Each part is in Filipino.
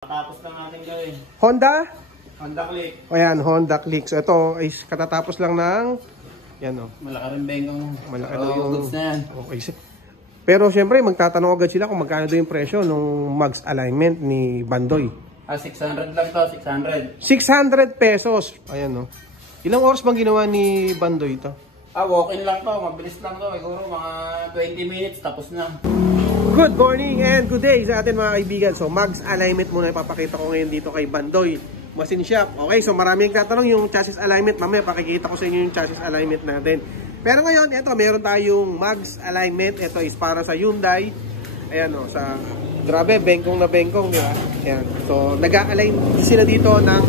Tapos lang natin gawin. Honda Click. Ayan, Honda Click. So ito ay katatapos lang ng yan o. Malaki rin bengkong. Malaki daw yung goods na yan. Okay. Pero syempre magtatanong agad sila kung magkano daw yung presyo ng mags alignment ni Bandoy. 600 lang to, 600. 600 pesos. Ayan o. Ilang oras bang ginawa ni Bandoy ito? Walk-in lang to, mabilis lang to. Siguro mga 20 minutes tapos na. Good morning and good day sa atin mga kaibigan. So mags alignment muna ipapakita ko ngayon dito kay Bandoy Machine Shop. Okay, so maraming tatanong yung chassis alignment. Mamaya pakikita ko sa inyo yung chassis alignment natin. Pero ngayon, ito meron tayong mags alignment. Ito is para sa Hyundai. Ayan o, sa grabe, bengkong na bengkong, di ba? Ayan. So nag-align sila dito ng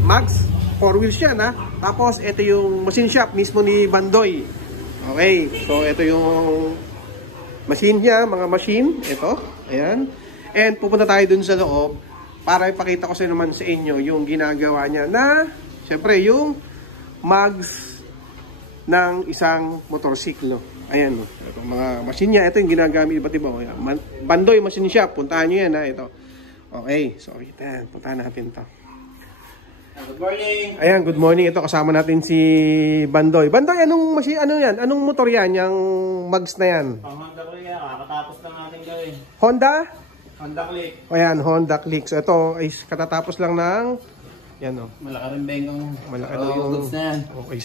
mags. 4 wheels yan ha. Tapos ito yung machine shop mismo ni Bandoy. Okay, so ito yung machine niya, mga machine. Ito, ayan. And pupunta tayo dun sa loob para ipakita ko sa naman sa inyo yung ginagawa niya na, syempre, yung mags ng isang motorsiklo. Ayan, ito, mga machine niya. Ito yung ginagamit iba't iba. Bandoy Machine Shop. Puntahan nyo yan ha. Ito. Okay, so ito, puntahan natin ito. Good morning. Ayan, good morning. Ito kasama natin si Bandoy. Bandoy, anong machine, ano yan? Anong motor yan? Yung mags na yan? Honda Click yan. Kakatapos lang natin gawin. Honda Click. Ayan, Honda Click. So ito ay katatapos lang ng yan o. Malaki rin bengkong. Malaki daw yung goods na yan. Okay.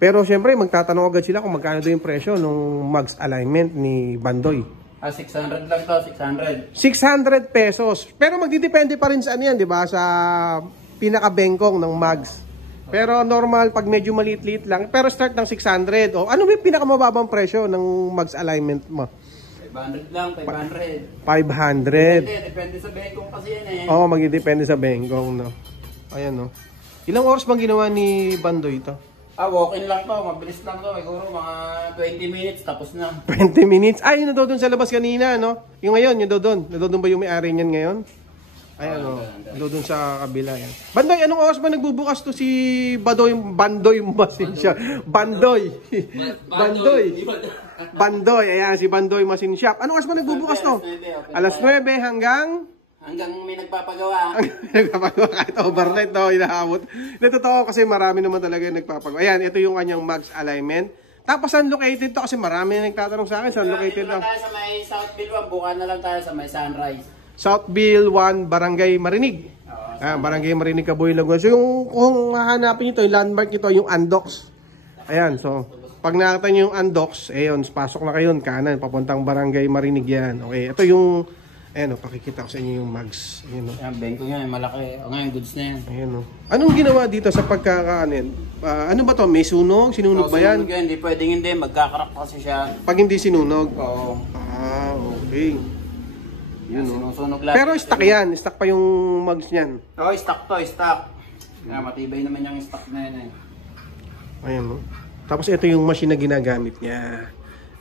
Pero syempre magtatanong agad sila kung magkano daw yung presyo ng mags alignment ni Bandoy. 600 lang to, 600. 600 pesos. Pero magdidepende pa rin sa ano yan, di ba? Sa pinaka-bengkong ng mags. Pero normal pag medyo maliit-liit lang. Pero start ng 600. O ano yung pinakamababang presyo ng mags alignment mo? 500 lang, 500. 500. Depende sa bengkong kasi yan eh. Oo, magdidepende sa bengkong, no. Ayan, no. Ilang oras bang ginawa ni Bandoy ito? Walk-in lang to, mabilis lang to. Siguro mga 20 minutes tapos na. 20 minutes? Ay, yung doon sa labas kanina, no? Yung ngayon, yung doon. Doon ba yung may-ari niyan ngayon? Ayan, no. Doon sa kabila yan. Bandoy, anong oras ba nagbubukas to si Bandoy Machine Shop? Bandoy. Bandoy, ayan, si Bandoy Machine Shop. Anong oras ba nagbubukas to? Alas 9 hanggang may nagpapagawa. Nagpapagawa kahit overnight daw, inaabot. Totoo kasi marami naman talaga yung nagpapagawa. Ayan, ito yung kanyang mags alignment. Tapos saan located to? Kasi marami na nagtatanong sa akin, saan located to? Tayo sa may Southville 1, buka na lang tayo sa may Sunrise. Southville 1, Barangay Marinig. Barangay Marinig, Cabuy, Laguna. So yung kung hahanapin nyo ito, yung landmark nito, yung Andox. Ayan, so pag nakita nyo yung Andox, ayun, pasok na kayo kanan, papuntang Barangay Marinig yan. Okay, ito yung ayan o, pakikita ko sa inyo yung mags. Ayan o. Ayan, bengko yan, malaki. O ngayon, goods na yan. Ayan o. Anong ginawa dito sa pagkakaanin? Ano ba to? May sunog? Sinunog ba yan? Sunog yan, hindi pwedeng hindi. Magkakarak kasi siya. Pag hindi sinunog? Oo. Okay. Yun o. Sinusunog lahat. Pero stock yan. Stock pa yung mags niyan. Oo, stock to, stock. Kaya matibay naman yung stock na yan eh. Ayan o. Tapos ito yung machine na ginagamit niya.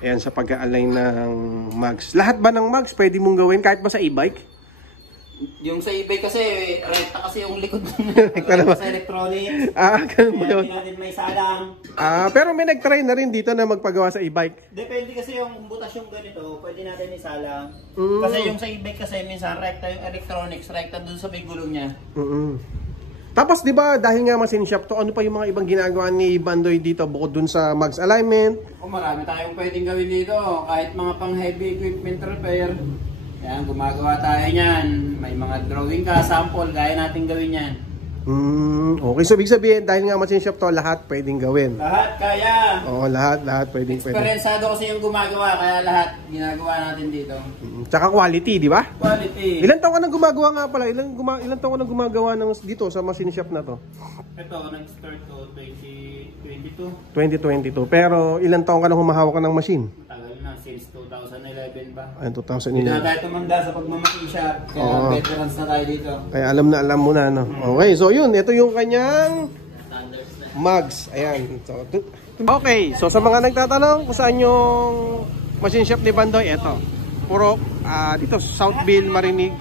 Ayan, sa pag-align ng mags. Lahat ba ng mags pwede mong gawin kahit ba sa e-bike? Yung sa eBay kasi, rekta kasi yung likod Rekta na ba? sa electronics. Ganun ba yun? Hindi natin may salang. Pero may nag-try na rin dito na magpagawa sa e-bike. Depende kasi yung butas yung ganito, pwede natin isalang. Kasi yung sa eBay kasi minsan rekta yung electronics, rekta dun sa may gulong niya. Tapos 'di ba dahil nga machine shop to, ano pa yung mga ibang ginagawa ni Bandoy dito bukod dun sa mags alignment? Marami tayong pwedeng gawin dito, kahit mga pang heavy equipment repair. Yan, gumagawa tayo niyan. May mga drawing ka, sample, gaya natin gawin yan. Okay, so ibig sabihin dahil nga machine shop to, lahat pwedeng gawin. Lahat kaya. Oo, lahat pwedeng. Eksperyensado kasi yung gumagawa, kaya lahat ginagawa natin dito. Tsaka quality, di ba? Quality. Ilan taon ka nang gumagawa nga pala? Ilan taon ka nang gumagawa dito sa machine shop na to? Ito, nag-start to 2022. 2022. Pero ilan taon ka nang humahawak ng machine? Matagal na, since 2011 pa. Ay, 2011. Hindi na tayo tumanda sa pagmamachine shop, kaya veterans na tayo dito. Kaya alam mo na, no? Okay, so yun, ito yung kanyang mags. Ayan. Okay, so sa mga nagtatanong kung saan yung machine shop ni Bandoy, ito. Puro dito Southville, Marinig.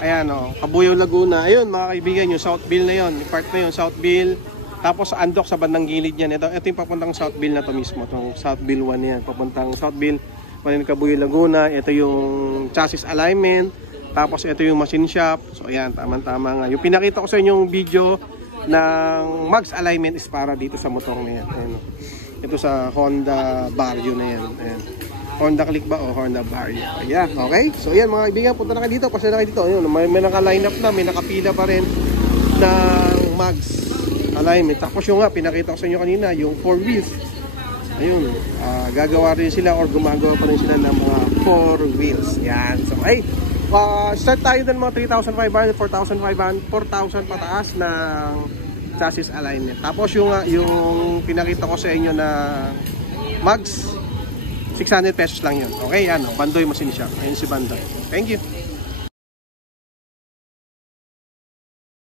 Ayan o, Cabuyao, Laguna. Ayun mga kaibigan, yung Southville na yun. Yung part na yun, Southville. Tapos sa Andox, sa bandang gilid yan. Ito yung papuntang Southville na to mismo. Itong Southville 1 yan. Papuntang Southville, Marinig, Cabuyao, Laguna. Ito yung chassis alignment. Tapos ito yung machine shop. So ayan, tama-tama nga. Yung pinakita ko sa inyo yung video ng mags alignment is para dito sa motor na yan. Ayan. Ito sa Honda Vario na yan. Ayan. Honda Click ba o Honda Vario? Ayan, okay? So ayan mga kaibigan, punta na kayo dito. Pasya na kayo dito. Ayun, may naka-line up na, may nakapila pa rin ng mags alignment. Tapos yung nga, pinakita ko sa inyo kanina, yung 4 wheels. Ayun, gagawa rin sila or gumagawa pa rin sila ng mga 4 wheels. Yan. So, ay, start tayo ng mga 3,500, 4,500, 4,000 pataas ng chassis alignment. Tapos yung pinakita ko sa inyo na mags, 600 pesos lang yun. Okay, yan. Bandoy Machine Shop. Ayun si Bandoy. Thank you.